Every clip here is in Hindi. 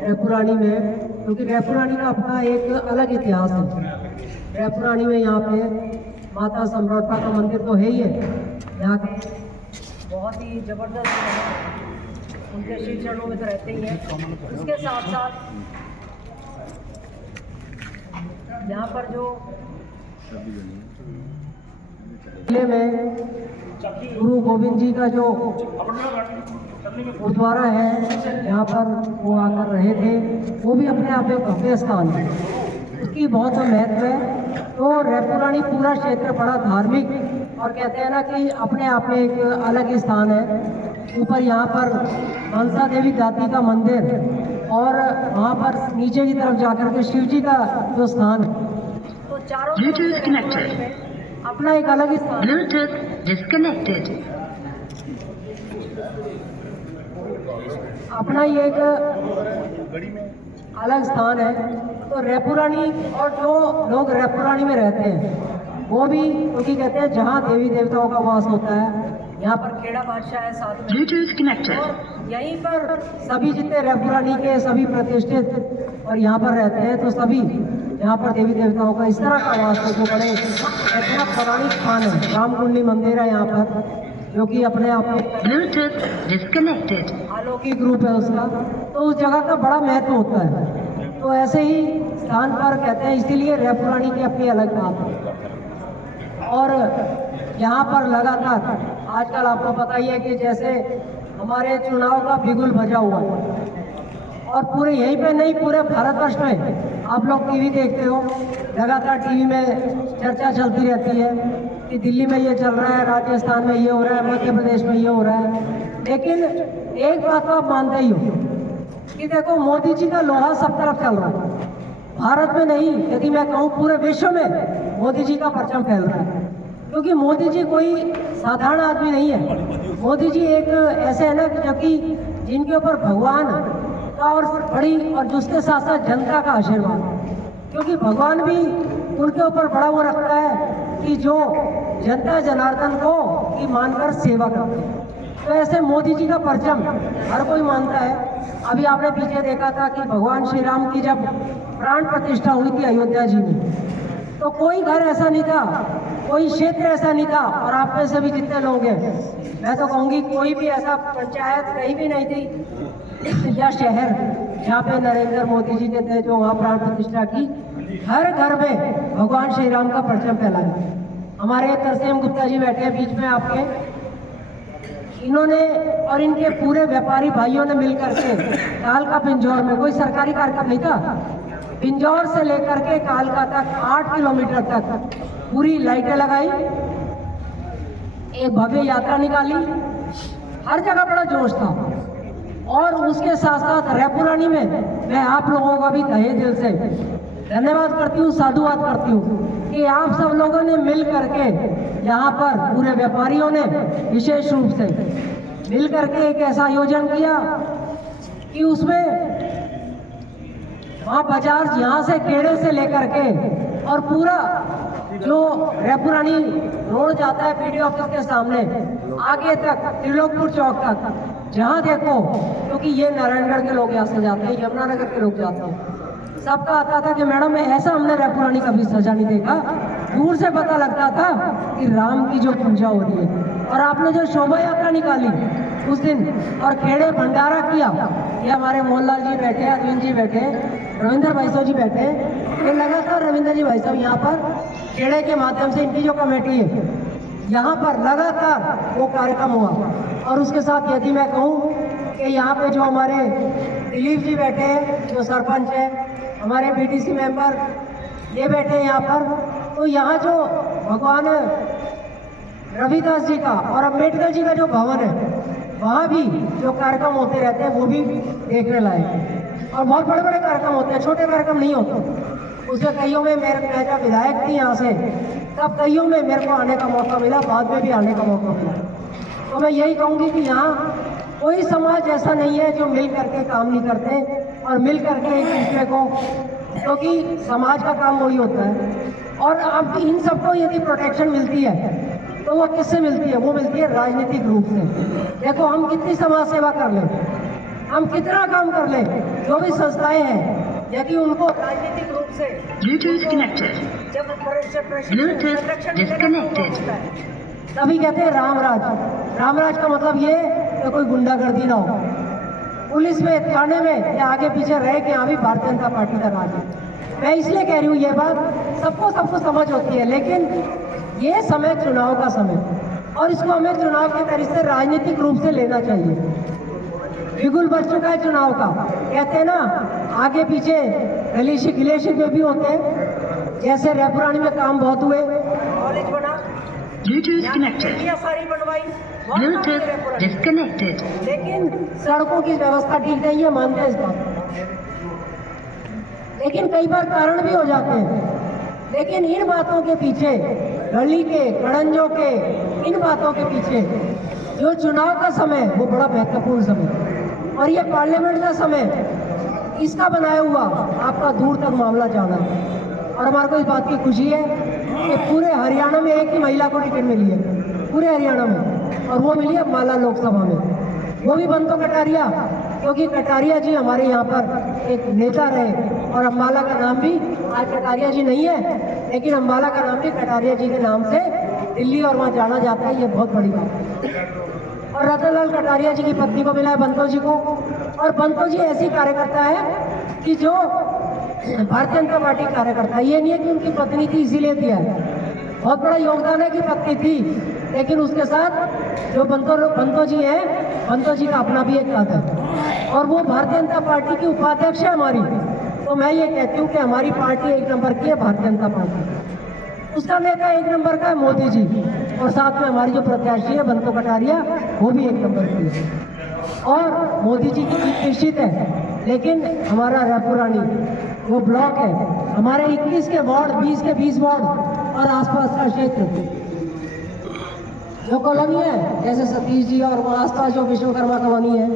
रैपुरानी में, क्योंकि रैपुरानी का अपना एक अलग इतिहास है। रैपुरानी में यहाँ पे माता सम्राटा का मंदिर तो है ही है, यहाँ का बहुत ही जबरदस्त उनके श्री चरणों में तो रहते ही हैं। उसके साथ साथ यहाँ पर जो किले में गुरु गोविंद जी का जो गुरुद्वारा है, यहाँ पर वो आकर रहे थे, वो भी अपने आप एक भव्य स्थान है, उसकी बहुत महत्व है। तो रैपुरानी पूरा क्षेत्र बड़ा धार्मिक और कहते हैं ना कि अपने आप में एक अलग स्थान है। ऊपर यहाँ पर मनसा देवी दाती का मंदिर और वहाँ पर नीचे की तरफ जाकर के शिव जी का जो स्थान है, तो चारों अपना एक अलग स्थान। Bluetooth disconnected. अपना ये एक अलग स्थान है। तो रैपुरानी और जो लोग रैपुरानी में रहते हैं वो भी, क्योंकि कहते हैं जहाँ देवी देवताओं का वास होता है, यहाँ पर खेड़ा बादशाह है साथ में, Bluetooth connected. और यहीं पर सभी जितने रैपुरानी के सभी प्रतिष्ठित और यहाँ पर रहते हैं, तो सभी यहाँ पर देवी देवताओं का इस तरह का वास है जो बड़े इतना पौराणिक स्थान है। रामकुंडली मंदिर है यहाँ पर, जो कि अपने आप में Bluetooth disconnected. अलौकिक रूप है उसका, तो उस जगह का बड़ा महत्व होता है। तो ऐसे ही स्थान पर कहते हैं, इसीलिए रैपुरानी की अपनी अलग बात है। और यहाँ पर लगातार आजकल आपको पता ही है कि जैसे हमारे चुनाव का बिगुल बजा हुआ है, और पूरे यहीं पे नहीं, पूरे भारतवर्ष में आप लोग टीवी देखते हो, लगातार टीवी में चर्चा चलती रहती है कि दिल्ली में ये चल रहा है, राजस्थान में ये हो रहा है, मध्य प्रदेश में ये हो रहा है। लेकिन एक बात तो आप मानते ही हो कि देखो, मोदी जी का लोहा सब तरफ चल रहा है, भारत में नहीं, यदि मैं कहूँ पूरे विश्व में मोदी जी का परचम फैल रहा है। क्योंकि मोदी जी कोई साधारण आदमी नहीं है। मोदी जी एक ऐसे है ना जो कि जिनके ऊपर भगवान का और बड़ी और जिसके साथ साथ जनता का आशीर्वाद, क्योंकि भगवान भी उनके ऊपर बड़ा वो रखता है कि जो जनता जनार्दन को की मानकर सेवा करते हैं। तो ऐसे मोदी जी का परचम हर कोई मानता है। अभी आपने पीछे देखा था कि भगवान श्री राम की जब प्राण प्रतिष्ठा हुई थी अयोध्या जी में, तो कोई घर ऐसा नहीं था, कोई क्षेत्र ऐसा नहीं था, और आप में से भी जितने लोग हैं, मैं तो कहूँगी कोई भी ऐसा पंचायत कहीं भी नहीं थी या शहर जहाँ पे नरेंद्र मोदी जी के थे जो वहाँ प्राण प्रतिष्ठा की। हर घर में भगवान श्री राम का परचम फैला है। हमारे तरसेम गुप्ता जी बैठे हैं बीच में आपके, इन्होंने और इनके पूरे व्यापारी भाइयों ने मिलकर के कालका पिंजौर में, कोई सरकारी कार्यक्रम नहीं था, पिंजौर से लेकर के कालका तक 8 किलोमीटर तक पूरी लाइटें लगाई, एक भव्य यात्रा निकाली, हर जगह बड़ा जोश था। और उसके साथ साथ रैपुरानी में मैं आप लोगों का भी तहे दिल से धन्यवाद करती हूँ, साधुवाद करती हूँ कि आप सब लोगों ने मिल करके यहाँ पर पूरे व्यापारियों ने विशेष रूप से मिल करके एक ऐसा आयोजन किया कि उसमें वहाँ बाजार यहाँ से खेड़े से लेकर के और पूरा जो रैपुरानी रोड जाता है पीडी ऑफिस के सामने आगे तक त्रिलोकपुर चौक तक, जहाँ देखो, क्योंकि ये नारायणगढ़ के लोग यहाँ से जाते हैं, यमुनानगर के लोग जाते हैं, सबका आता था कि मैडम ऐसा हमने रैपुरानी कभी सजा नहीं देखा। दूर से पता लगता था कि राम की जो पूजा हो रही है। और आपने जो शोभा यात्रा निकाली उस दिन और खेड़े भंडारा किया, ये हमारे मोहनलाल जी बैठे, अरविंद जी बैठे, रविंद्र भाई साहब जी बैठे, ये लगातार रविंद्र जी भाई साहब यहाँ पर खेड़े के माध्यम से इनकी जो कमेटी है यहाँ पर लगातार वो कार्यक्रम हुआ। और उसके साथ यदि मैं कहूँ कि यहाँ पे जो हमारे दिलीप जी बैठे हैं जो सरपंच है, हमारे बीटीसी मेंबर ये बैठे हैं यहाँ पर, तो यहाँ जो भगवान रविदास जी का और अम्बेडकर जी का जो भवन है वहाँ भी जो कार्यक्रम होते रहते हैं वो भी देखने लायक है। और बहुत बड़े बड़े कार्यक्रम होते हैं, छोटे कार्यक्रम नहीं होते। उसके कईयों में मैं जब विधायक थी यहाँ से, तब कईयों में मेरे को आने का मौका मिला, बाद में भी आने का मौका मिला। तो मैं यही कहूँगी कि यहाँ कोई समाज ऐसा नहीं है जो मिल करके काम नहीं करते और मिल करके एक दूसरे को, क्योंकि समाज का काम वही होता है। और अब इन सबको यदि प्रोटेक्शन मिलती है तो वो किससे मिलती है? वो मिलती है राजनीतिक रूप से। देखो हम कितनी समाज सेवा कर लें, हम कितना काम कर लें, जो भी संस्थाएं हैं, यदि उनको राजनीतिक रूप से Bluetooth connected. जब Bluetooth disconnected. तभी कहते हैं रामराज। रामराज का मतलब ये कि कोई गुंडागर्दी ना हो, पुलिस में, थाने में या आगे पीछे रहे कि हाँ भी भारतीय जनता पार्टी का राज है। मैं इसलिए कह रही हूँ ये बात, सबको समझ होती है, लेकिन ये समय चुनाव का समय, और इसको हमें चुनाव के तरीके से राजनीतिक रूप से लेना चाहिए। बिगुल बढ़ चुका है चुनाव का, कहते हैं ना, आगे पीछे गिलेशिक में भी होते हैं। जैसे रेपुरानी में काम बहुत हुए, कॉलेज बना, Bluetooth connected. गलियां सारी बनवाई, Bluetooth disconnected. लेकिन सड़कों की व्यवस्था ठीक नहीं है, मानते हैं इस बात को। लेकिन कई बार कारण भी हो जाते हैं, लेकिन इन बातों के पीछे, गली के कड़ंजों के इन बातों के पीछे जो चुनाव का समय, वो बड़ा महत्वपूर्ण समय, और ये पार्लियामेंट का समय, इसका बनाया हुआ आपका दूर तक मामला जाना है। और हमारे को इस बात की खुशी है कि पूरे हरियाणा में एक ही महिला को टिकट मिली है, पूरे हरियाणा में, और वो मिली है माला लोकसभा में। वो भी बंतो कटारिया, क्योंकि कटारिया जी हमारे यहाँ पर एक नेता रहे, और अम्बाला का नाम भी आज कटारिया जी नहीं है, लेकिन अम्बाला का नाम भी कटारिया जी के नाम से दिल्ली और वहाँ जाना जाता है, ये बहुत बड़ी बात है। और रतनलाल कटारिया जी की पत्नी को मिला है, बंतो जी को, और बंतो जी ऐसी कार्यकर्ता है कि जो भारतीय जनता पार्टी कार्यकर्ता है। ये नहीं है कि उनकी पत्नी थी इसीलिए दिया है, बहुत बड़ा योगदान है कि पत्नी थी, लेकिन उसके साथ जो बंतो जी हैं, बंतो जी का अपना भी एक पद है, और वो भारतीय जनता पार्टी की उपाध्यक्ष है हमारी। तो मैं ये कहती हूँ कि हमारी पार्टी एक नंबर की है, भारतीय जनता पार्टी। उसका नेता एक नंबर का है मोदी जी, और साथ में हमारी जो प्रत्याशी है बंतो कटारिया, वो भी एक नंबर की है, और मोदी जी की जीत निश्चित है। लेकिन हमारा रेपुरानी वो ब्लॉक है, हमारे 21 के वार्ड, 20 के 20 वार्ड और आसपास का क्षेत्र जो कॉलोनी है, जैसे सतीश जी और आसपास जो विश्वकर्मा कॉलोनी है,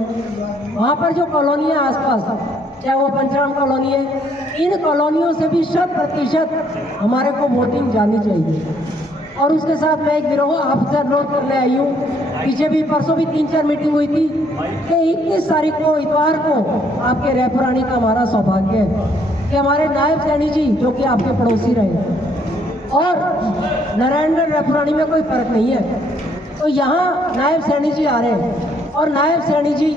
वहाँ पर जो कॉलोनी है आसपास, चाहे वो पंचराम कॉलोनी है, इन कॉलोनियों से भी 100% हमारे को वोटिंग जानी चाहिए। और उसके साथ मैं एक गिरोह आपसे अनुरोध करने आई हूँ, पीछे भी परसों भी 3-4 मीटिंग हुई थी कि 21 तारीख को, इतवार को, आपके रेपुरानी का हमारा सौभाग्य है कि हमारे नायब सैनी जी, जो कि आपके पड़ोसी रहे, और नारायणगढ़ रेपुरानी में कोई फर्क नहीं है, तो यहाँ नायब सैनी जी आ रहे हैं, और नायब सैनी जी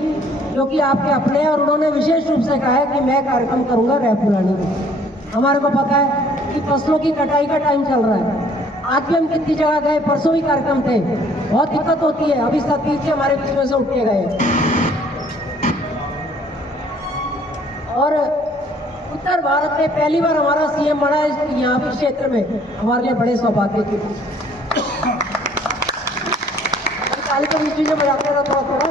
जो कि आपके अपने हैं, और उन्होंने विशेष रूप से कहा है कि मैं कार्यक्रम करूँगा रेपुरानी में। हमारे को पता है कि फसलों की कटाई का टाइम चल रहा है, आज भी हम कितनी जगह गए, परसों भी कार्यक्रम थे, बहुत दिक्कत होती है। अभी सतीश जी हमारे बीच में से उठ के गए, और उत्तर भारत में पहली बार हमारा सीएम बना है यहाँ भी क्षेत्र में, हमारे लिए बड़े सौभाग्य की। ताली तो बीच में बजाते रहो थोड़ा।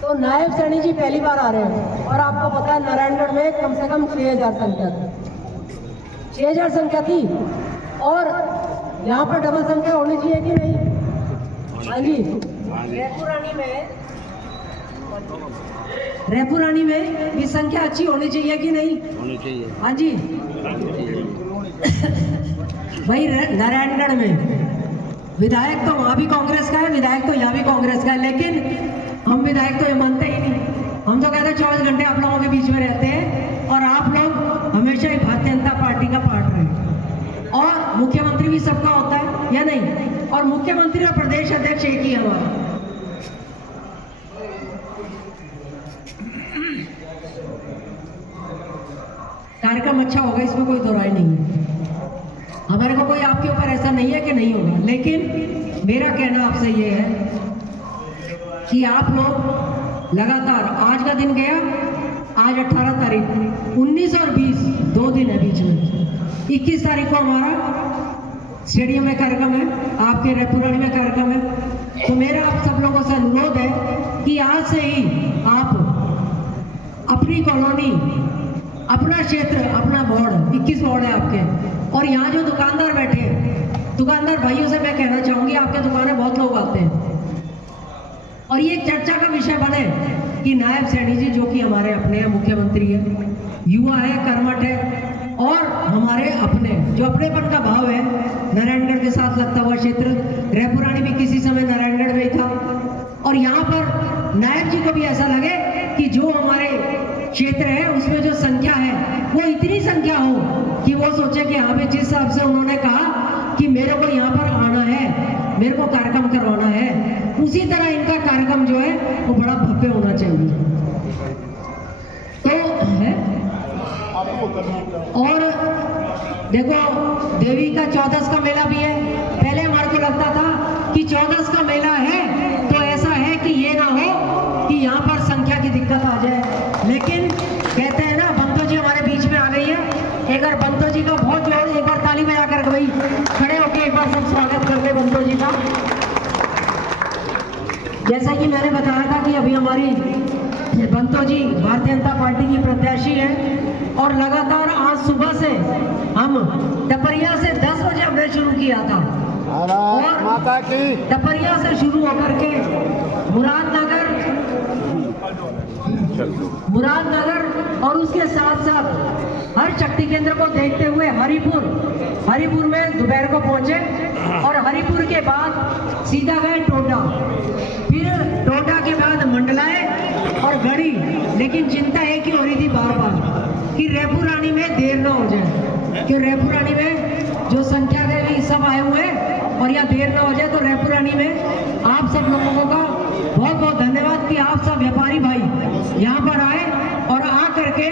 तो नायब सैनी जी पहली बार आ रहे हैं, और आपको पता है नारायणगढ़ में कम से कम 6000 संख्या थी, 6000 संख्या थी, और यहाँ पर डबल संख्या होनी चाहिए कि नहीं? हाँ जी, रेपुरानी में भी संख्या अच्छी होनी चाहिए कि नहीं? होनी चाहिए। हाँ जी, भाई नारायणगढ़ में विधायक तो वहाँ भी कांग्रेस का है, विधायक तो यहाँ भी कांग्रेस का है, लेकिन हम विधायक तो ये मानते ही नहीं। हम तो कहते हैं 24 घंटे आप लोगों के बीच में रहते हैं, और आप लोग हमेशा ही भारतीय जनता पार्टी का पार्ट रहे, और मुख्यमंत्री भी सबका होता है या नहीं, और मुख्यमंत्री और प्रदेश अध्यक्ष एक ही हमारा। कार्यक्रम अच्छा होगा, इसमें कोई दो राय नहीं है। हमारे को कोई आपके ऊपर ऐसा नहीं है कि नहीं होगा, लेकिन मेरा कहना आपसे ये है कि आप लोग लगातार, आज का दिन गया, आज 18 तारीख, 19 और 20 2 दिन है बीच में, 21 तारीख को हमारा स्टेडियम में कार्यक्रम है, आपके रेपुरानी में कार्यक्रम है। तो मेरा आप सब लोगों से अनुरोध है कि आज से ही आप अपनी कॉलोनी, अपना क्षेत्र, अपना वार्ड, 21 वार्ड है आपके, और यहाँ जो दुकानदार बैठे हैं, दुकानदार भाइयों से मैं कहना चाहूँगी, आपके दुकानें बहुत लोग आते हैं, और ये एक चर्चा का विषय बने कि नायब सैनी जी जो कि हमारे अपने हैं, मुख्यमंत्री है, युवा है, कर्मठ है, और हमारे अपने जो अपनेपन का भाव है, नारायणगढ़ के साथ लगता हुआ क्षेत्र, रायपुर रानी भी किसी समय नारायणगढ़ में ही था। और यहाँ पर नायब जी को भी ऐसा लगे कि जो हमारे क्षेत्र है उसमें जो संख्या है वो इतनी संख्या हो कि वो सोचे कि हाँ भाई, जिस हिसाब से उन्होंने कहा कि मेरे को यहाँ पर आना है, मेरे को कार्यक्रम करवाना है, उसी तरह इनका कार्यक्रम जो है वो बड़ा भव्य होना चाहिए। तो है और देखो, देवी का 14 का मेला भी है। पहले हमारे को लगता था कि 14 का मेला है तो ऐसा है कि ये ना हो कि यहाँ पर संख्या की दिक्कत आ जाए, लेकिन कहते हैं ना, बंतो जी हमारे बीच में आ गई है। एक बार बंतो जी का बहुत जोर, एक बार ताली बजा कर भाई खड़े होके एक बार सब स्वागत कर ले बंतो जी का। जैसा कि मैंने बताया था कि अभी हमारी बंतो जी भारतीय जनता पार्टी की प्रत्याशी है और लगातार आज सुबह से हम टपरिया से 10 बजे हमने शुरू किया था और माता की टपरिया से शुरू होकर के मुरादनगर और उसके साथ साथ हर शक्ति केंद्र को देखते हुए हरिपुर में दोपहर को पहुंचे और हरिपुर के बाद सीधा गए टोडा, फिर टोडा के बाद मंडलाए और गढ़ी। लेकिन चिंता एक ही हो रही थी बार बार कि रायपुर रानी में देर ना हो जाए, कि रायपुर रानी में जो संख्या के सब आए हुए हैं और या देर ना हो जाए। तो रायपुर रानी में आप सब लोगों का बहुत बहुत धन्यवाद कि आप सब व्यापारी भाई यहाँ पर आए और आ करके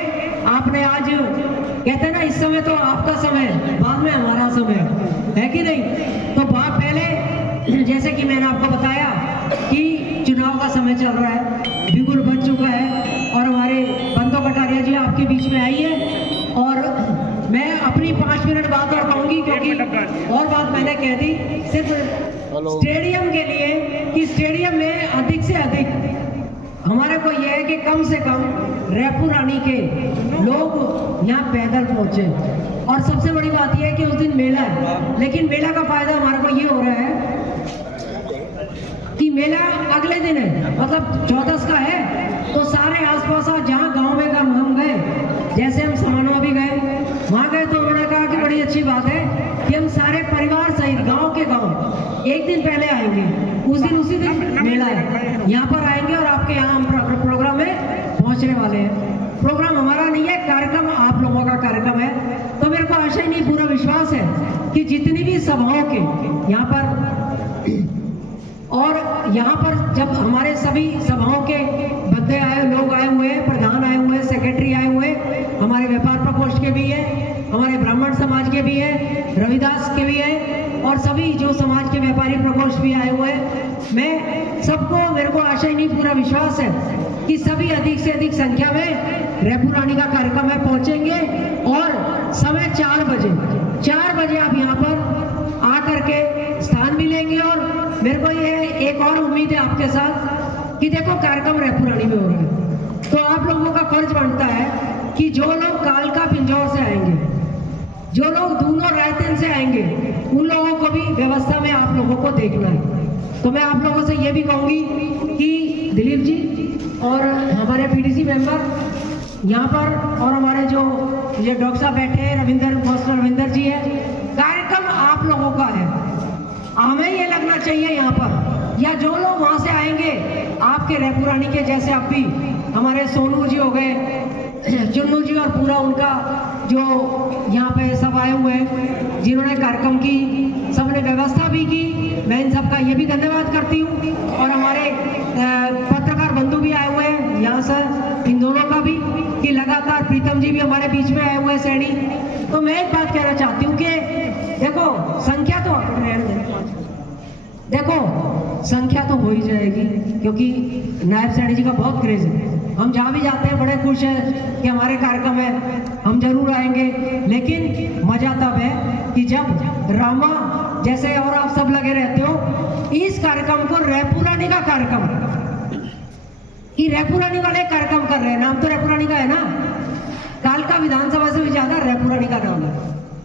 आपने आज, कहते हैं ना, इस समय तो आपका समय, बाद में हमारा समय है कि नहीं। तो पहले जैसे कि मैंने आपको बताया कि चुनाव का समय चल रहा है, बिल्कुल बन चुका है और हमारे बंतो कटारिया जी आपके बीच में आई है और मैं अपनी 5 मिनट बात और कहूंगी क्योंकि और बात मैंने कह दी सिर्फ स्टेडियम के लिए कि स्टेडियम में अधिक से अधिक हमारे को यह है कि कम से कम रायपुर रानी के लोग यहाँ पैदल पहुंचे। और सबसे बड़ी बात यह है कि उस दिन मेला है, लेकिन मेला का फायदा हमारे को ये हो रहा है कि मेला अगले दिन है, मतलब 14 का है। तो सारे आसपास जहाँ गांव में हम गए, जैसे हम समानवा भी गए, वहाँ गए तो उन्होंने कहा कि बड़ी अच्छी बात है कि हम सारे परिवार सहित गांव के गांव एक दिन पहले आएंगे, उसी दिन मेला है, यहाँ पर आएंगे और आपके यहाँ हम प्रोग्राम में पहुँचने वाले हैं। प्रोग्राम हमारा नहीं है, कार्यक्रम आप लोगों का कार्यक्रम है। तो मेरे को आशा ही नहीं, पूरा विश्वास है कि जितनी भी सभाओं के यहाँ पर और यहाँ पर जब हमारे सभी सभाओं के बंदे लोग आए हुए हैं, प्रधान आए हुए हैं, सेक्रेटरी आए हुए हैं, हमारे व्यापार प्रकोष्ठ के भी हैं, हमारे ब्राह्मण समाज के भी हैं, रविदास के भी हैं और सभी जो समाज के व्यापारी प्रकोष्ठ भी आए हुए हैं। मैं सबको, मेरे को आशा ही नहीं, पूरा विश्वास है कि सभी अधिक से अधिक संख्या में रायपुर रानी का कार्यक्रम में पहुंचेंगे और समय 4 बजे आप यहाँ पर आकर के स्थान भी लेंगे। और मेरे को ये एक और उम्मीद है आपके साथ कि देखो, कार्यक्रम रायपुर रानी में हो रहा है तो आप लोगों का फर्ज बनता है कि जो लोग कालका पिंजौर से आएंगे, जो लोग दूनो रायतेन से आएंगे, उन लोगों को भी व्यवस्था में आप लोगों को देखना है। तो मैं आप लोगों से ये भी कहूँगी कि दिलीप जी और हमारे पीडीसी मेंबर यहाँ पर और हमारे जो ये डॉक्टर साहब बैठे हैं, रविंदर जी है, कार्यक्रम आप लोगों का है। हमें ये लगना चाहिए यहाँ पर, या जो लोग वहाँ से आएंगे आपके रायपुर रानी के, जैसे आप भी हमारे सोनू जी हो गए, चुन्नू जी और पूरा उनका जो यहाँ पे सब आए हुए हैं जिन्होंने कार्यक्रम की, सबने व्यवस्था भी की, मैं इन सबका ये भी धन्यवाद करती हूँ। और हमारे पत्रकार बंधु भी आए हुए हैं यहाँ से, इन दोनों का भी, कि लगातार प्रीतम जी भी हमारे बीच में आए हुए हैं, सैनी। तो मैं एक बात कहना चाहती हूँ कि देखो, संख्या तो संख्या तो हो ही जाएगी क्योंकि नायब सैनी जी का बहुत क्रेज है। हम जहाँ भी जाते हैं बड़े खुश हैं कि हमारे कार्यक्रम है, हम जरूर आएंगे। लेकिन मजा तब है कि जब रामा जैसे और आप सब लगे रहते हो इस कार्यक्रम को, रायपुर रानी का कार्यक्रम, कि रायपुर रानी वाले कार्यक्रम कर रहे हैं, नाम तो रायपुर रानी का है ना, कालका विधानसभा से भी ज्यादा रायपुर रानी का नाम है।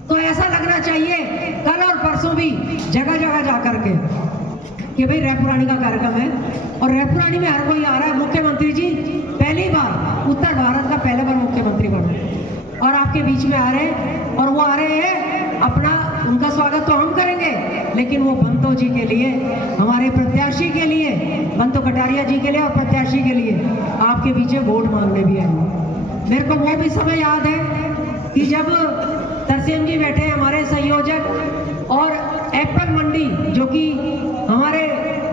तो ऐसा लगना चाहिए कल और परसों भी जगह जगह जा करके कि भाई रायपुर रानी का कार्यक्रम है और रायपुर रानी में हर कोई आ रहा है। मुख्यमंत्री जी पहली बार, उत्तर भारत का पहले बार मुख्यमंत्री बना, और आपके बीच में आ रहे हैं, और वो आ रहे हैं अपना, उनका स्वागत तो हम करेंगे, लेकिन वो बंतो जी के लिए, हमारे प्रत्याशी के लिए, बंतो कटारिया जी के लिए और प्रत्याशी के लिए आपके पीछे वोट मांगने भी आएंगे। मेरे को वो भी समय याद है कि जब तरसेम जी बैठे हमारे संयोजक, और एप्पल मंडी जो कि हमारे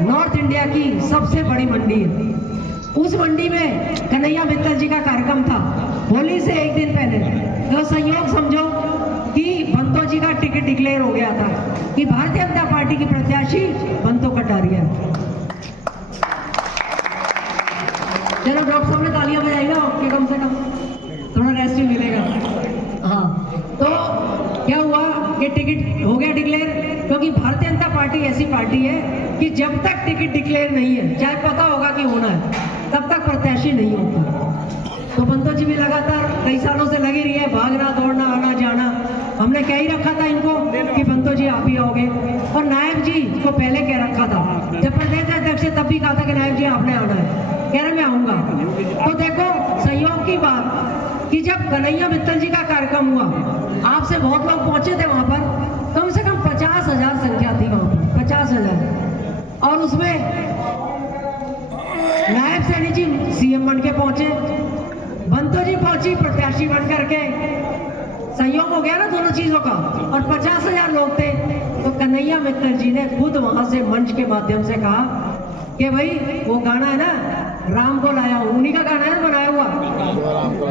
नॉर्थ इंडिया की सबसे बड़ी मंडी है, उस मंडी में कन्हैया मित्तल जी का कार्यक्रम था होली से एक दिन पहले। तो संयोग समझो कि बंतो जी का टिकट डिक्लेयर हो गया था कि भारतीय जनता पार्टी की प्रत्याशी बंतो कटारिया। चलो डॉक्टर साहब ने तालियां बजाई ना कि कम से कम थोड़ा रेस्ट भी मिलेगा। हाँ, तो क्या हुआ कि टिकट हो गया डिक्लेयर, क्योंकि भारतीय जनता पार्टी ऐसी पार्टी है कि जब तक टिकट डिक्लेयर नहीं है, चाहे पता होगा कि होना है, तब तक प्रत्याशी नहीं होता। तो बंतो जी भी लगातार कई सालों से लगी रही है, भागना दौड़ना आना जाना। हमने कह ही रखा था इनको कि बंतो जी आप ही आओगे, और नायब जी को पहले कह रखा था, जब प्रदेश अध्यक्ष से तब भी कहा था कि नायब जी आपने आना है, कह रहे मैं आऊंगा। तो देखो संयोग की बात कि जब कन्हैया मित्तल जी का कार्यक्रम हुआ, आपसे बहुत लोग पहुंचे थे वहां पर, कम से कम 50,000 संख्या थी वहां पर, 50,000। और उसमें नायब सैनी जी सीएम बन के पहुंचे, बंतो जी पहुंची प्रत्याशी बन करके, संयोग हो गया ना दोनों चीजों का, और 50,000 लोग थे। तो कन्हैया मित्तल जी ने खुद वहां से मंच के माध्यम से कहा कि भाई वो गाना है ना, राम को लाया हूं, उन्हीं का गाना है बनाया हुआ,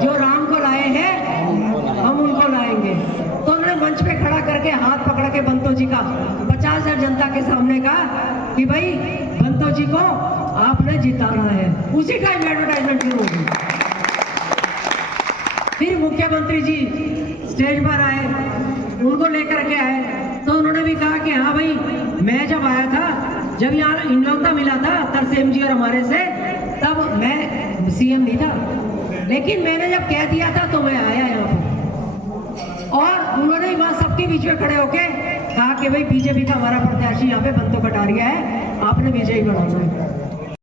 जो राम को लाए हैं हम उनको लाएंगे। तो उन्होंने मंच पे खड़ा करके हाथ पकड़ के बंतो जी का 50,000 जनता के सामने कहा कि भाई बंतो जी को आपने जिताना है। उसी का एडवर्टाइजमेंट शुरू हो गई। फिर मुख्यमंत्री जी स्टेज पर आए, उनको लेकर के आए, तो उन्होंने भी कहा कि हाँ भाई, मैं जब आया था, जब यहाँ इनलौता मिला था तरसेम जी और हमारे से, तब मैं सीएम नहीं था, लेकिन मैंने जब कह दिया था तो मैं आया यहाँ पर। और उन्होंने वहां सबके बीच में खड़े होके कहा कि भाई बीजेपी का हमारा प्रत्याशी यहाँ पे बंतो कटारिया है, आपने विजयी बनाना है।